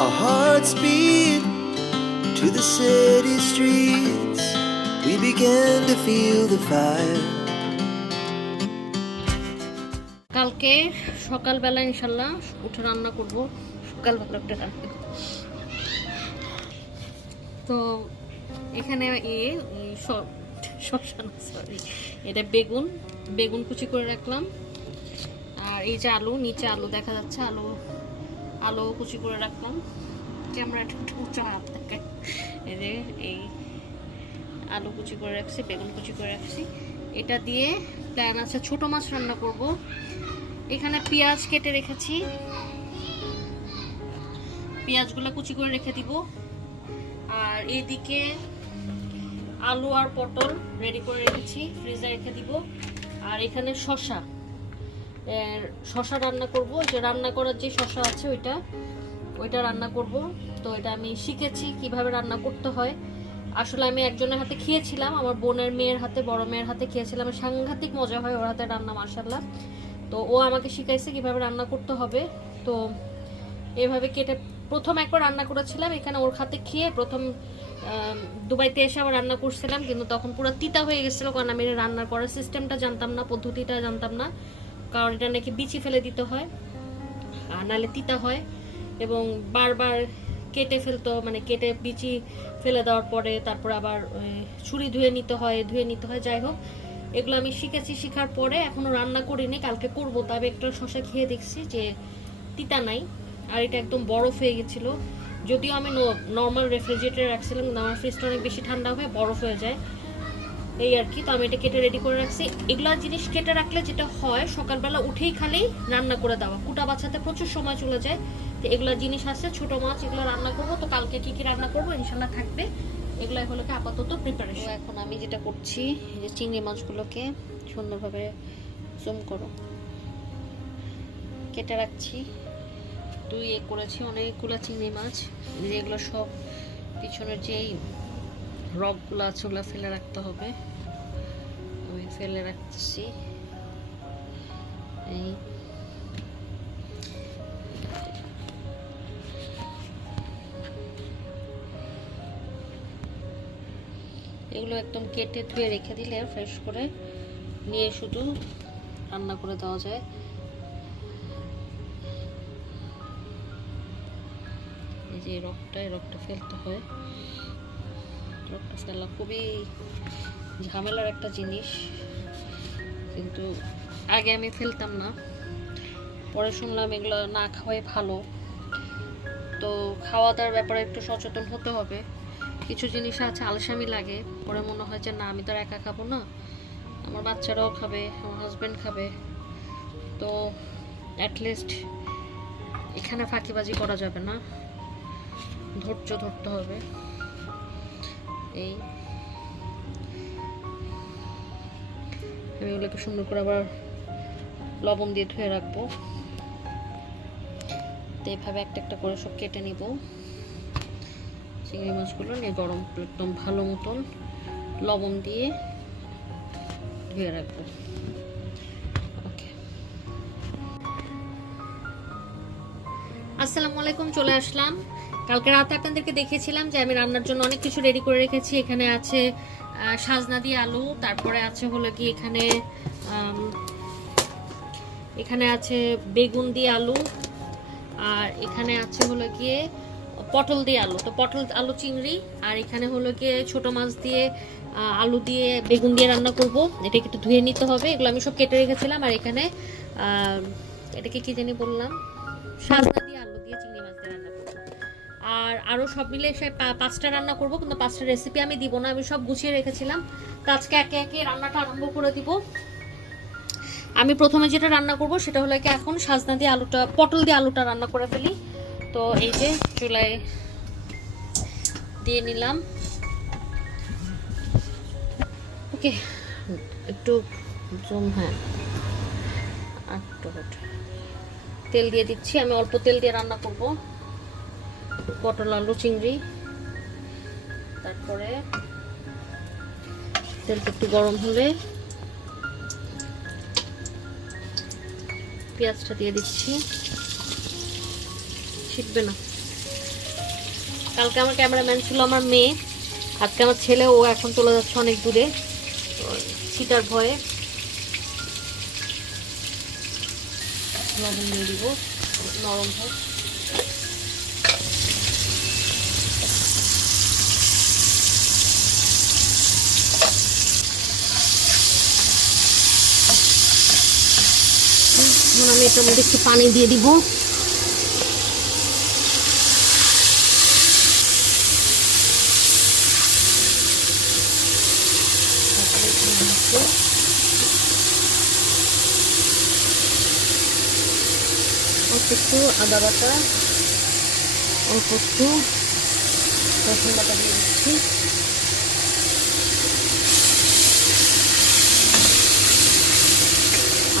Our hearts beat to the city streets. We began to feel the fire. কালকে সকালবেলা ইনশাল্লাহ উঠে রান্না করব সকালবেলা উঠে রান্না তো এখানে এ শসা সরি এটা বেগুন বেগুন কুচি করে রাখলাম আর এই যে আলু, নিচে আলু দেখা যাচ্ছে, আলু আলু কুচি করে রাখলাম ক্যামেরাটা একটু উঁচু হাত থাকে। এই এই আলু কুচি করে রাখছি, বেগুন কুচি করে রাখছি। এটা দিয়ে প্ল্যান আছে ছোট মাছ রান্না করব। এখানে পেঁয়াজ কেটে রেখেছি। পেঁয়াজগুলো কুচি করে রেখে দিব। আর এদিকে আলু আর পটল রেডি করে রেখেছি, ফ্রিজে রেখে দিব। আর এখানে শশা শশা রান্না করব যে রান্না করার যে শশা আছে ওইটা ওইটা রান্না করব। তো এটা আমি শিখেছি কীভাবে রান্না করতে হয়। আসলে আমি একজনের হাতে খেয়েছিলাম, আমার বোনের মেয়ের হাতে, বড় মেয়ের হাতে খেয়েছিলাম। সাংঘাতিক মজা হয় ওর হাতে রান্না মার্শাল্লাহ তো ও আমাকে শিখাইছে কীভাবে রান্না করতে হবে। তো এভাবে কেটে প্রথম একবার রান্না করেছিলাম, এখানে ওর হাতে খেয়ে প্রথম দুবাইতে এসে আবার রান্না করছিলাম, কিন্তু তখন পুরো তিতা হয়ে গেছিল, কারণ আমি রান্নার করার সিস্টেমটা জানতাম না, পদ্ধতিটা জানতাম না। কারণ এটা নাকি বিচি ফেলে দিতে হয়, আর নাহলে তিতা হয় এবং বারবার কেটে ফেলতো মানে কেটে বিচি ফেলে দেওয়ার পরে তারপর আবার ছুরি ধুয়ে নিতে হয়, ধুয়ে নিতে হয়, যাই হোক। এগুলো আমি শিখেছি, শেখার পরে এখনও রান্না করিনি, কালকে করব। তবে একটা শশা খেয়ে দেখছি যে তিতা নাই, আর এটা একদম বরফ হয়ে গেছিল। যদিও আমি নর্মাল রেফ্রিজারেটরে রাখছিলাম, কিন্তু আমার ফ্রিজটা অনেক বেশি ঠান্ডা হয়ে বরফ হয়ে যায়। এই আর কি। তো আমি এটা কেটে রেডি করে রাখছি। এগুলো জিনিস কেটে রাখলে যেটা হয়, সকালবেলা উঠেই খালি রান্না করে দেওয়া। কুটা বাচ্চাতে প্রচুর সময় চলে যায়। তো এগুলো জিনিস আছে, ছোট মাছ, এগুলো রান্না করব। তো কালকে কি কি রান্না করব ইনশাল্লাহ থাকবে। এগুলো হলো কি আপাতত প্রিপারেশন এখন আমি যেটা করছি যে চিংড়ি মাছগুলোকে সুন্দরভাবে জুম করো। কেটে রাখছি। দুই এ করেছি অনেকগুলো চিংড়ি মাছ। যেগুলো সব পিছনের যেই রকগুলো আছে ফেলে রাখতে হবে। আমি ফেলে রাখতেছি। এই। এগুলো একদম কেটে ধুয়ে রেখে দিলে ফ্রেশ করে নিয়ে শুধু রান্না করে দেওয়া যায়। এই যে রকটা এই রকটা ফেলতে হয়। ফেলা খুবই ঝামেলার একটা জিনিস। কিন্তু আগে আমি ফেলতাম না। পরে শুনলাম এগুলো না খাওয়াই ভালো। তো খাওয়া দাওয়ার ব্যাপারে একটু সচেতন হতে হবে। কিছু জিনিস আছে, আলসামি লাগে। পরে মনে হয় যে না, আমি তো একা খাব না। আমার বাচ্চারাও খাবে, আমার হাজব্যান্ড খাবে। তো অ্যাটলিস্ট এখানে ফাঁকিবাজি করা যাবে না। ধৈর্য ধরতে হবে। এই। আমি ওগুলোকে সুন্দর করে আবার লবণ দিয়ে ধুয়ে রাখব। তো এইভাবে একটা একটা করে সব কেটে নিব। চিংড়ি মাছগুলো নিয়ে গরম একদম ভালো মতন লবণ দিয়ে ধুয়ে রাখব। আসসালামু আলাইকুম, চলে আসলাম। কালকে রাতে আপনাদেরকে দেখিয়েছিলাম যে আমি রান্নার জন্য অনেক কিছু রেডি করে রেখেছি। এখানে আছে সাজনা দিয়ে আলু, তারপরে আছে হলো কি এখানে এখানে আছে বেগুন দিয়ে আলু, আর এখানে আছে হলো গিয়ে পটল দিয়ে আলু। তো পটল, আলু, চিংড়ি, আর এখানে হলো গিয়ে ছোট মাছ দিয়ে আলু দিয়ে বেগুন দিয়ে রান্না করব। এটাকে একটু ধুয়ে নিতে হবে। এগুলো আমি সব কেটে রেখেছিলাম। আর এখানে এটাকে কি জানি বললাম? সাজনা দিয়ে আলু দিয়ে চিংড়ি আর আরও সব মিলে সে পাঁচটা রান্না করব, কিন্তু পাঁচটা রেসিপি আমি দিব না, আমি সব গুছিয়ে রেখেছিলাম। তো আজকে একে একে রান্নাটা আরম্ভ করে দিব। আমি প্রথমে যেটা রান্না করব, সেটা হলো কি এখন সাজনা দিয়ে আলুটা, পটল দিয়ে আলুটা রান্না করে ফেলি। তো এই যে চুলায় দিয়ে নিলাম। ওকে, একটু জুম হ্যাঁ। একটু। তেল দিয়ে দিচ্ছি, আমি অল্প তেল দিয়ে রান্না করব। পটল, আলু, চিংড়ি। তারপরে তেলটা একটু গরম হলে পেঁয়াজটা দিয়ে দিচ্ছি। ছিটবে না। কালকে আমার ক্যামেরাম্যান ছিল আমার মেয়ে। আজকে আমার ছেলে, ও এখন চলে যাচ্ছে অনেক দূরে। ছিটার ভয়ে লবণ দিয়ে দিব। নরম হোক। এখন আমি এটার মধ্যে একটু পানি দিয়ে দিব। অল্প একটু আদা বাটা, অল্প একটু রসুন বাটা দিয়ে দিচ্ছি।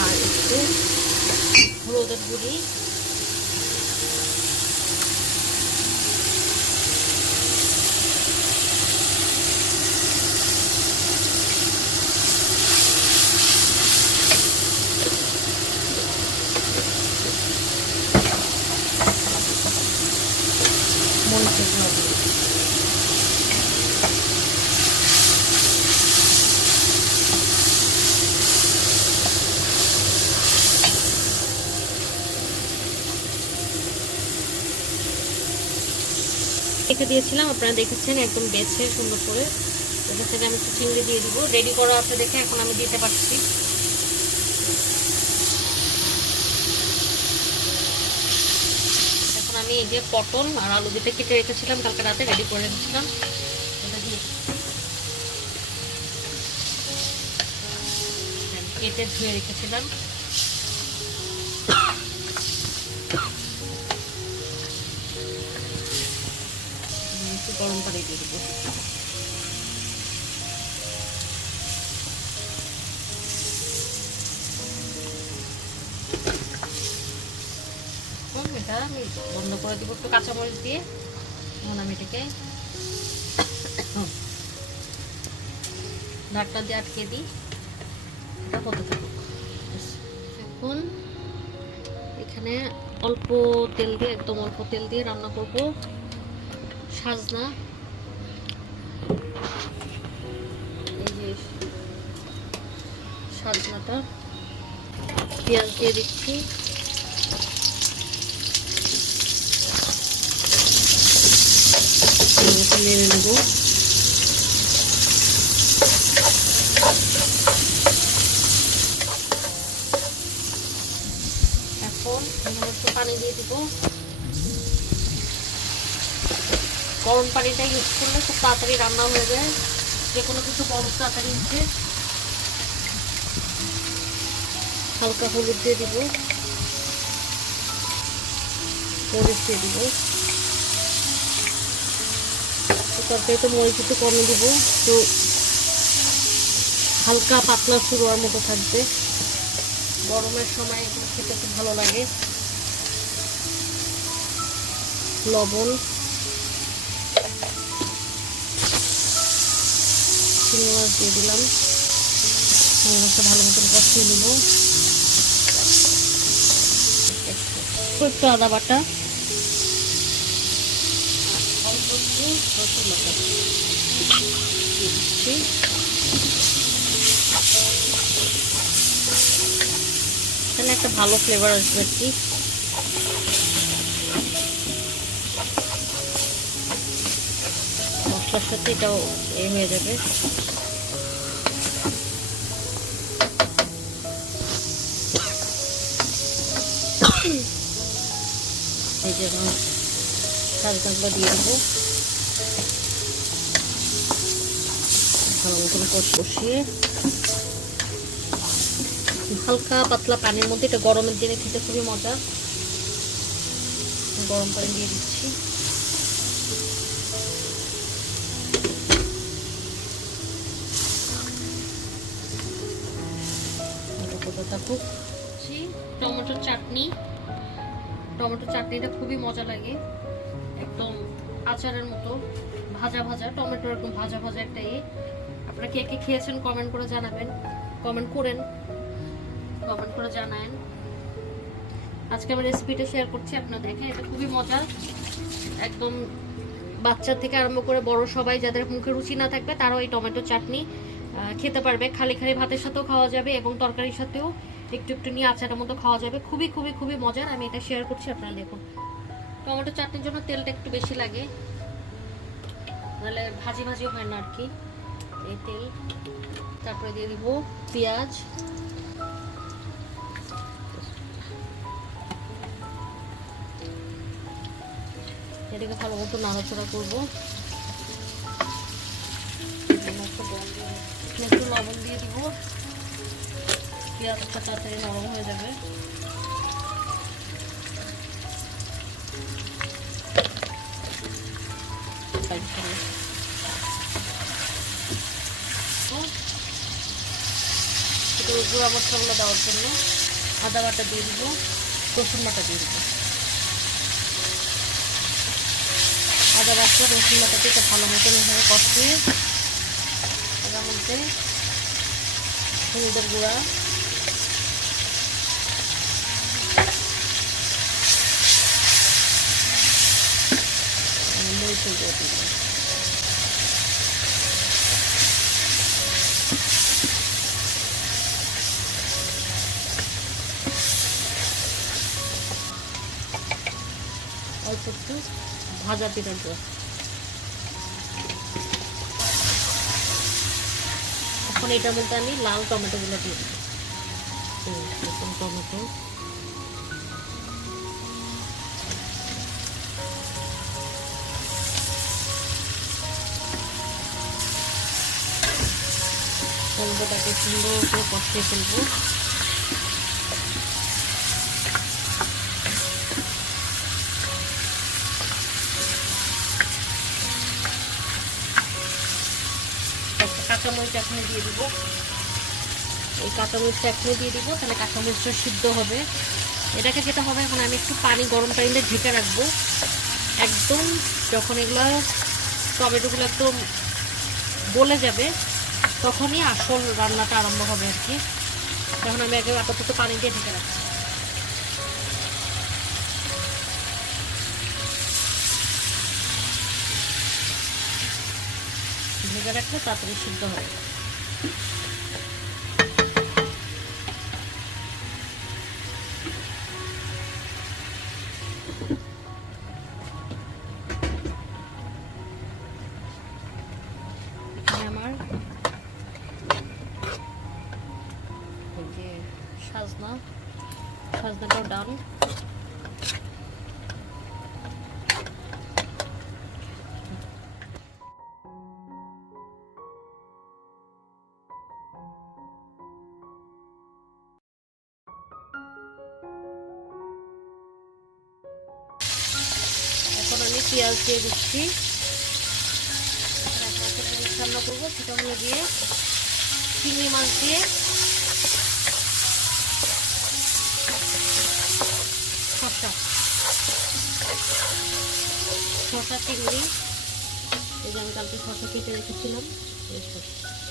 আর একটু হলুদের গুঁড়ি মরিচের গুঁড়ো দিয়ে দিচ্ছি। রেখে দিয়েছিলাম, আপনারা দেখেছেন, একদম বেছে সুন্দর করে। ওখান থেকে আমি একটু চিংড়ি দিয়ে দিব। রেডি করা আছে দেখে এখন আমি দিতে পারছি। এখন আমি এই যে পটল আর আলু দুটো কেটে রেখেছিলাম, কালকে রাতে রেডি করে রেখেছিলাম। এটা দিয়ে কেটে ধুয়ে রেখেছিলাম। গরম পানি দিয়ে দেবো। এটা আমি বন্ধ করে দিব একটু কাঁচামরিচ দিয়ে। এখন আমি এটাকে ঢাকটা দিয়ে আটকে দিই। এটা হতে। এখন এখানে অল্প তেল দিয়ে, একদম অল্প তেল দিয়ে রান্না করব। সাজনা সাজনাটা পেঁয়াজ দিয়ে দিচ্ছি নেড়ে নেব এখন একটু পানি দিয়ে দিব গরম পানিটা ইউজ করলে খুব তাড়াতাড়ি রান্না হয়ে যায়। যে কোনো কিছু গরম তাড়াতাড়ি উঠে। হালকা হলুদ দিয়ে দিব। মরিচ দিয়ে দিব। তো তরকারিতে মরিচ একটু কমে দিব, তো হালকা পাতলা শুরুয়ার মতো থাকবে। গরমের সময় এগুলো খেতে খুব ভালো লাগে। লবণ। চিংড়ি মাছ দিয়ে দিলাম। চিংড়ি মাছটা ভালো মতন কষিয়ে নিব। আদা বাটা। এখানে একটা ভালো ফ্লেভার আসবে আর কি। মশলার সাথে এটাও এ হয়ে যাবে। এই যে দিয়ে দেবো। কষিয়ে। হালকা পাতলা পানির মধ্যে, এটা গরমের দিনে খেতে খুবই মজা। গরম পানি দিয়ে দিচ্ছি। জি, টমেটোর চাটনি। টমেটোর চাটনিটা খুবই মজা লাগে। একদম আচারের মতো ভাজা ভাজা টমেটো একদম ভাজা ভাজা একটা ইয়ে। আপনারা কে কে খেয়েছেন কমেন্ট করে জানাবেন। কমেন্ট করেন কমেন্ট করে জানায়েন। আজকে আমি রেসিপিটা শেয়ার করছি আপনারা দেখেন এটা খুবই মজার একদম বাচ্চা থেকে আরম্ভ করে বড় সবাই যাদের মুখে রুচি না থাকবে তারাও এই টমেটো চাটনি খেতে পারবে। খালি খালি ভাতের সাথেও খাওয়া যাবে এবং তরকারির সাথেও একটু একটু নিয়ে আচারের মতো খাওয়া যাবে। খুবই খুবই খুবই মজার। আমি এটা শেয়ার করছি, আপনারা দেখুন। টমেটো চাটনির জন্য তেলটা একটু বেশি লাগে। নাহলে ভাজি ভাজি হয় না আর কি। এই তেল। তারপরে দিয়ে দিব পেঁয়াজ। এটাকে ভালো মতো নাড়াচাড়া করব। পেঁয়াজটা তাড়াতাড়ি নরম হয়ে যাবে। গুঁড়া মশলাগুলো দেওয়ার জন্য আদা বাটা দিয়ে দিব, রসুন বাটা দিয়ে দিব। আদা বাটা, রসুন বাটা দিয়ে ভালো মতন এভাবে কষিয়ে তার মধ্যে হলুদের গুঁড়া আর মরিচের গুঁড়ো দিব অল্প একটু ভাজা পিঠার গুঁড়ো এখন এটার মধ্যে আমি লাল টমেটোগুলো দিয়ে এরকম টমেটো। টমেটোটাকে সুন্দর করে কষিয়ে ফেলব। এখনই দিয়ে দিব। এই কাঁচামরিচটা এখনই দিয়ে দিব, তাহলে কাঁচামরিচটা সিদ্ধ হবে। এটাকে যেটা হবে এখন আমি একটু পানি গরম পানিতে ঢেকে রাখব। একদম যখন এগুলো টমেটোগুলো একদম গলে যাবে, তখনই আসল রান্নাটা আরম্ভ হবে আর কি। তখন আমি আগে আপাতত পানি দিয়ে ঢেকে রাখছি। ঢেকে রাখলে তাড়াতাড়ি সিদ্ধ হবে পেঁয়াজ দিয়ে দিচ্ছি। রান্না করব, সেটা হলো দিয়ে চিংড়ি মাছ দিয়ে। শসা। শসা, চিংড়ি। এই যে আমি কালকে শসা কেটে রেখেছিলাম, এই শসা।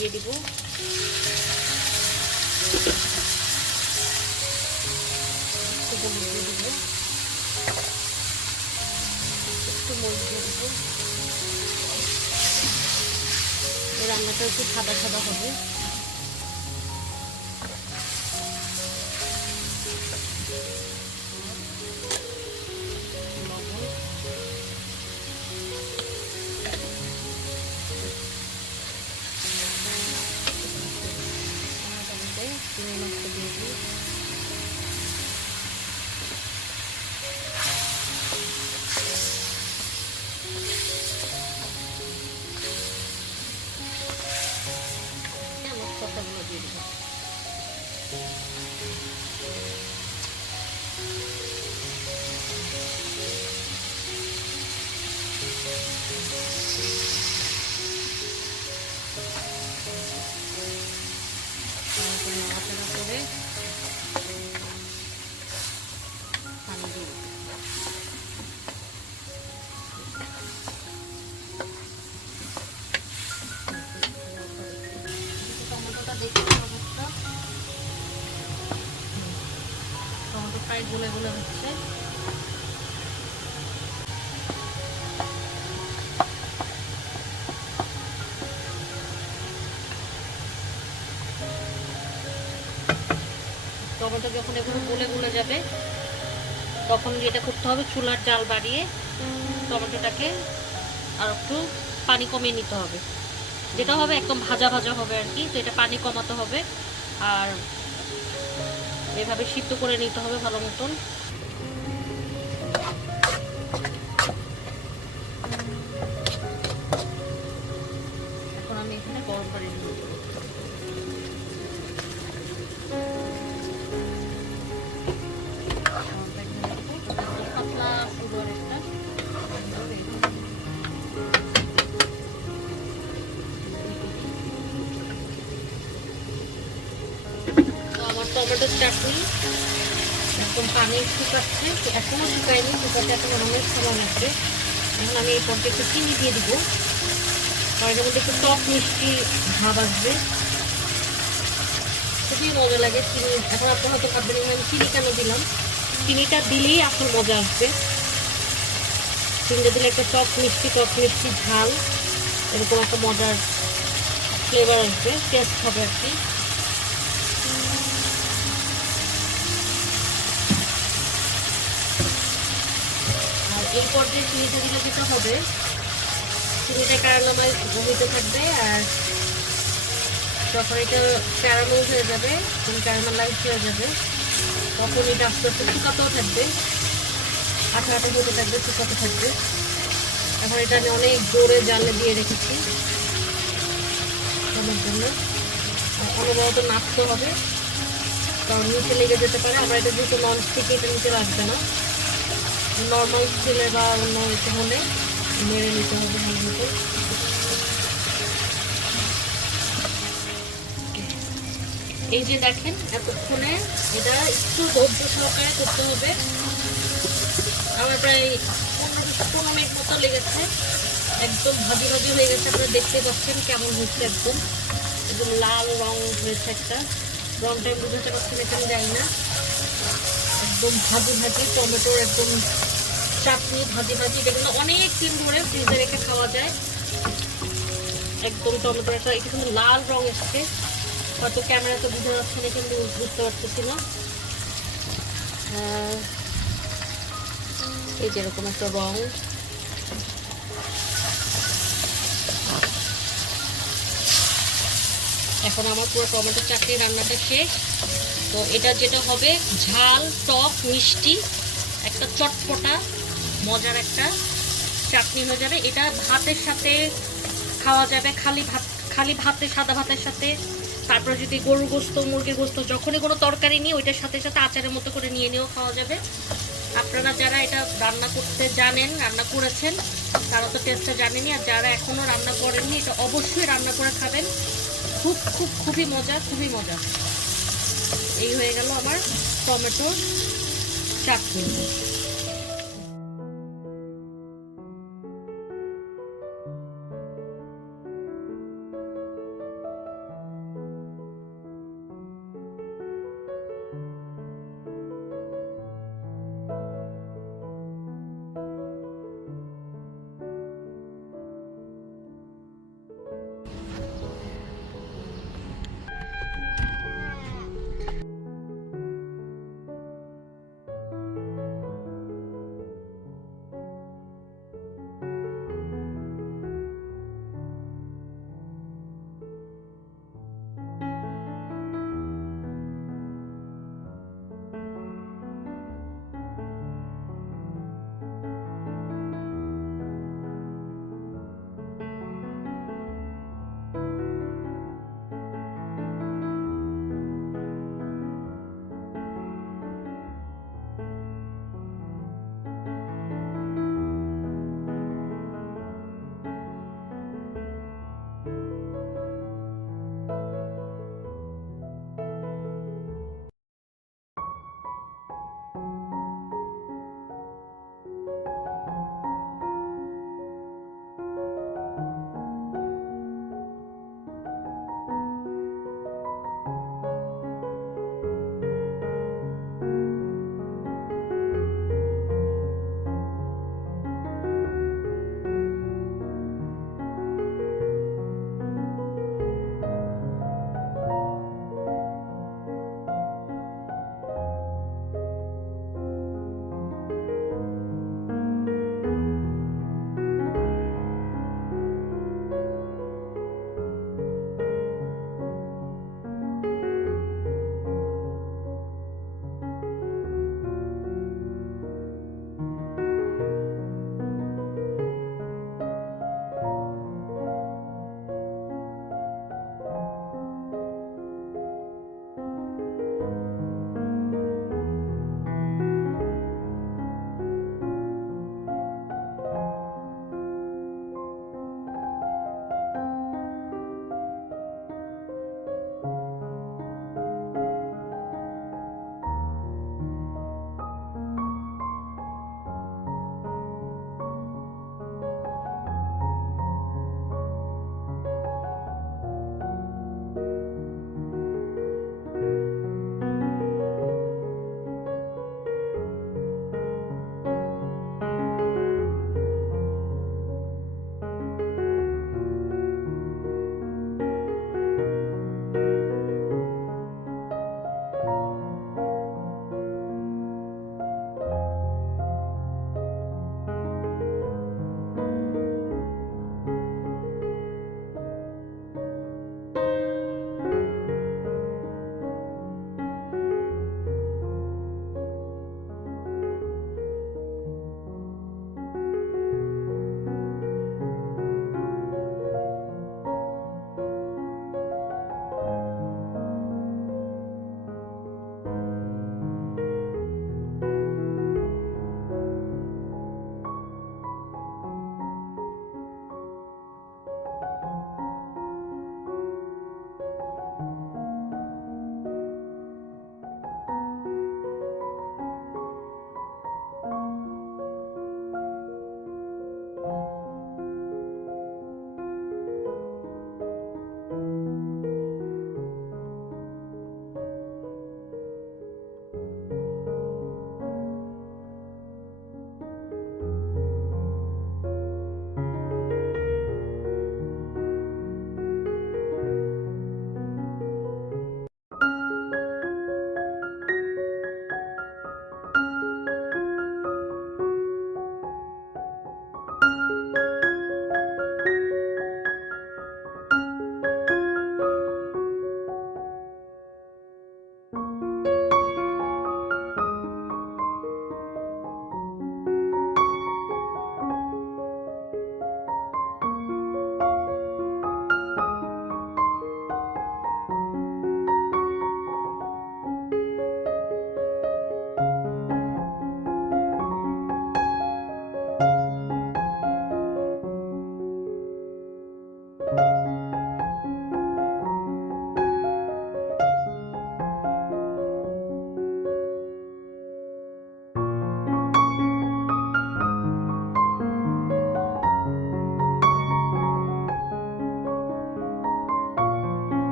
দিয়ে দিব। রান্নাটা একটু সাদা সাদা হবে। টমেটো যখন এগুলো গুলে গুলে যাবে, তখন যেটা করতে হবে, চুলার জাল বাড়িয়ে টমেটোটাকে আর একটু পানি কমিয়ে নিতে হবে। যেটা হবে একদম ভাজা ভাজা হবে আর কি, তো এটা পানি কমাতে হবে। আর এভাবে সিদ্ধ করে নিতে হবে ভালো মতন। আমার চাটনি একদম পানি শুকাচ্ছে এখনও শুকায়নি, শুকাতে এখন অনেক সময় লাগবে। এখন আমি এই পর্যায়ে একটু চিনি দিয়ে দিব। আর মধ্যে একটু টক মিষ্টি ভাব আসবে। খুবই মজা লাগে চিনি। এখন আপনার হয়তো ভাববেন আমি চিনি কেন দিলাম? চিনিটা দিলেই আসল মজা আসবে। চিনিটা দিলে একটা টক মিষ্টি টক মিষ্টি ঝাল, এরকম একটা মজার ফ্লেভার আসবে টেস্ট হবে আর কি। এই পর্যায়ে চিনিটা দিলে যেটা হবে। চিনিটা ক্যারামেলাইজ হইতে থাকবে আর যখন এটা ক্যারামেল হয়ে যাবে ক্যারামেলাইজ হয়ে যাবে, তখন এটা আস্তে আস্তে শুকাতেও থাকবে। আঠা আঠা হতে থাকবে শুকাতে থাকবে। এখন এটা আমি অনেক জোরে জালে দিয়ে রেখেছি। আমার জন্য। অনবরত নাড়তে হবে। কারণ নিচে লেগে যেতে পারে আমরা এটা যেহেতু নন স্টিক এটা নিচে রাখবে না। নর্মাল ছেলে বা অন্য এতে হলে মেরে নিতে হবে ভালো এই যে দেখেন, এতক্ষণে এটা একটু ধৈর্য সহকারে করতে হবে। আমার প্রায় পনেরো পনেরো মিনিট মতো লেগেছে। একদম ভাজি ভাজি হয়ে গেছে। আপনারা দেখতে পাচ্ছেন কেমন হচ্ছে একদম। একদম লাল রং হয়েছে একটা। রংটা আমি বুঝাতে পারছি না কেন জানি না। একদম ভাজি ভাজি টমেটোর একদম চাটনি ভাজি ভাজি যেগুলো অনেক দিন ধরে ফ্রিজে রেখে খাওয়া যায়। একদম টমেটোর একটা এটা কিন্তু লাল রং এসছে। হয়তো ক্যামেরাতে বুঝতে পারছি না কিন্তু বুঝতে পারতেছি না। আহ, এই যেরকম একটা রং। এখন আমার পুরো টমেটো চাটনি রান্নাটা শেষ। তো এটা যেটা হবে ঝাল টক মিষ্টি একটা চটপটা। মজার একটা চাটনি হয়ে যাবে। এটা ভাতের সাথে খাওয়া যাবে, খালি ভাত, খালি ভাতে, সাদা ভাতের সাথে। তারপরে যদি গরুর গোস্ত, মুরগির গোস্ত, যখনই কোনো তরকারি নিয়ে, ওইটার সাথে সাথে আচারের মতো করে নিয়ে নিয়েও খাওয়া যাবে। আপনারা যারা এটা রান্না করতে জানেন, রান্না করেছেন, তারা তো টেস্টটা জানেনি। আর যারা এখনও রান্না করেননি, এটা অবশ্যই রান্না করে খাবেন। খুব খুব, খুবই মজা খুবই মজা। এই হয়ে গেল আমার টমেটোর চাটনি।